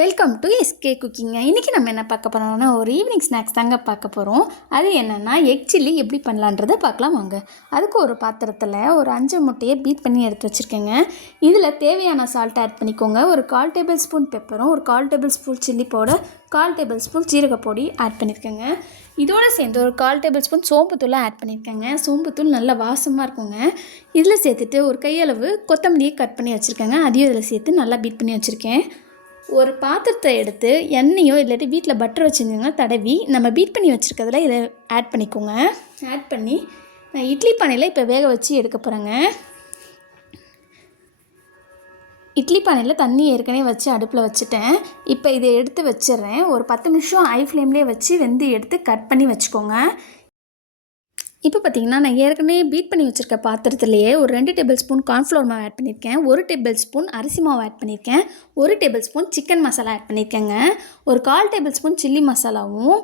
Welcome to SK குக்கிங்க. இன்றைக்கி நம்ம என்ன பார்க்க போகிறோம்னா ஒரு ஈவினிங் ஸ்நாக்ஸ் தாங்க பார்க்க போகிறோம். அது என்னென்னா எக் சில்லி எப்படி பண்ணலான்றதை பார்க்கலாம் வாங்க. அதுக்கு ஒரு பாத்திரத்தில் ஒரு 5 முட்டையை பீட் பண்ணி எடுத்து வச்சுருக்கேங்க. இதில் தேவையான சால்ட் ஆட் பண்ணிக்கோங்க. ஒரு 1/4 டேபிள் ஸ்பூன் பெப்பரும், ஒரு 1/4 tablespoon chilli powder, 1/4 tablespoon ஜீரகப்பொடி ஆட் பண்ணியிருக்கேங்க. இதோடு சேர்ந்து ஒரு 1/4 டேபிள் ஸ்பூன் சோம்புத்தூளை ஆட் பண்ணியிருக்கேங்க. சோம்புத்தூள் நல்லா வாசமாக இருக்குங்க. இதில் சேர்த்துட்டு ஒரு கையளவு கொத்தமல்லியை கட் பண்ணி வச்சுருக்கேங்க. அதையும் இதில் சேர்த்து நல்லா பீட் பண்ணி வச்சுருக்கேன். ஒரு பாத்திரத்தை எடுத்து எண்ணெயோ இல்லாட்டி வீட்டில் பட்டர் வச்சுருந்தீங்கன்னா தடவி நம்ம பீட் பண்ணி வச்சுருக்கிறதுல இதை ஆட் பண்ணிக்கோங்க. ஆட் பண்ணி நான் இட்லி பானையில் இப்போ வேக வச்சு எடுக்க போகிறேங்க. இட்லி பானையில் தண்ணி ஏற்கனவே வச்சு அடுப்பில் வச்சுட்டேன். இப்போ இதை எடுத்து வச்சிடுறேன். ஒரு 10 நிமிஷம் ஹை ஃப்ளேம்லேயே வச்சு வெந்து எடுத்து கட் பண்ணி வச்சுக்கோங்க. இப்போ பார்த்திங்கன்னா நான் ஏற்கனவே பீட் பண்ணி வச்சுருக்க பாத்திரத்துலேயே ஒரு 2 டேபிள் ஸ்பூன் கார்ன்ஃப்ளவர் மாவு ஆட் பண்ணியிருக்கேன், 1 டேபிள் ஸ்பூன் அரிசி மாவு ஆட் பண்ணியிருக்கேன், 1 tablespoon chicken masala add பண்ணியிருக்கேங்க, ஒரு 1/4 டேபிள் ஸ்பூன் சில்லி மசாலாவும்,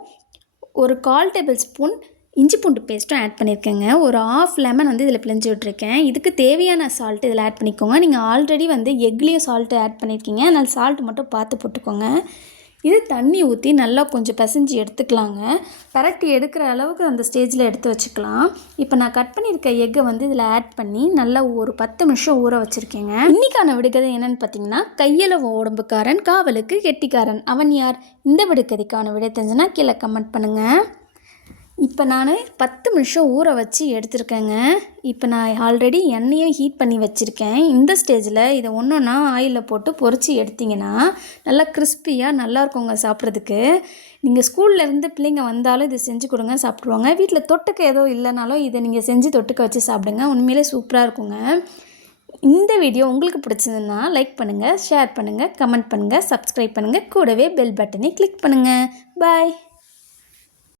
ஒரு 1/4 டேபிள் ஸ்பூன் இஞ்சி பூண்டு பேஸ்ட்டும் ஆட் பண்ணியிருக்கேங்க. ஒரு 1/2 லெமன் இதில் பிழிஞ்சு விட்டுருக்கேன். இதுக்கு தேவையான சால்ட்டு இதில் ஆட் பண்ணிக்கோங்க. நீங்கள் ஆல்ரெடி எக்லேயும் சால்ட்டு ஆட் பண்ணியிருக்கீங்க, அதனால் சால்ட்டு மட்டும் பார்த்து போட்டுக்கோங்க. இது தண்ணி ஊற்றி நல்லா கொஞ்சம் பிசைஞ்சு எடுத்துக்கலாங்க. பரட்டி எடுக்கிற அளவுக்கு அந்த ஸ்டேஜில் எடுத்து வச்சுக்கலாம். இப்போ நான் கட் பண்ணியிருக்க எக்கை இதில் ஆட் பண்ணி நல்லா ஒரு 10 நிமிஷம் ஊற வச்சுருக்கேங்க. இன்றைக்கான விடுகதை என்னென்னு பார்த்தீங்கன்னா, கையளவு உடம்புக்காரன் காவலுக்கு கெட்டிக்காரன் அவன் யார்? இந்த விடுகதைக்கான விடை தெரிஞ்சுன்னா கீழே கமெண்ட் பண்ணுங்கள். இப்போ நான் 10 நிமிஷம் ஊற வச்சு எடுத்துருக்கேங்க. இப்போ நான் ஆல்ரெடி எண்ணெயும் ஹீட் பண்ணி வச்சுருக்கேன். இந்த ஸ்டேஜில் இதை ஒன்றா ஆயிலில் போட்டு பொரித்து எடுத்திங்கன்னா நல்லா கிறிஸ்பியாக நல்லாயிருக்குங்க சாப்பிட்றதுக்கு. நீங்கள் ஸ்கூல்லேருந்து பிள்ளைங்க வந்தாலும் இதை செஞ்சு கொடுங்க, சாப்பிட்ருவாங்க. வீட்டில் தொட்டுக்க ஏதோ இல்லைனாலும் இதை நீங்கள் செஞ்சு தொட்டுக்க வச்சு சாப்பிடுங்க. உண்மையிலே சூப்பராக இருக்குங்க. இந்த வீடியோ உங்களுக்கு பிடிச்சதுன்னா லைக் பண்ணுங்கள், ஷேர் பண்ணுங்கள், கமெண்ட் பண்ணுங்கள், சப்ஸ்கிரைப் பண்ணுங்கள், கூடவே பெல் பட்டனை கிளிக் பண்ணுங்கள். பாய்.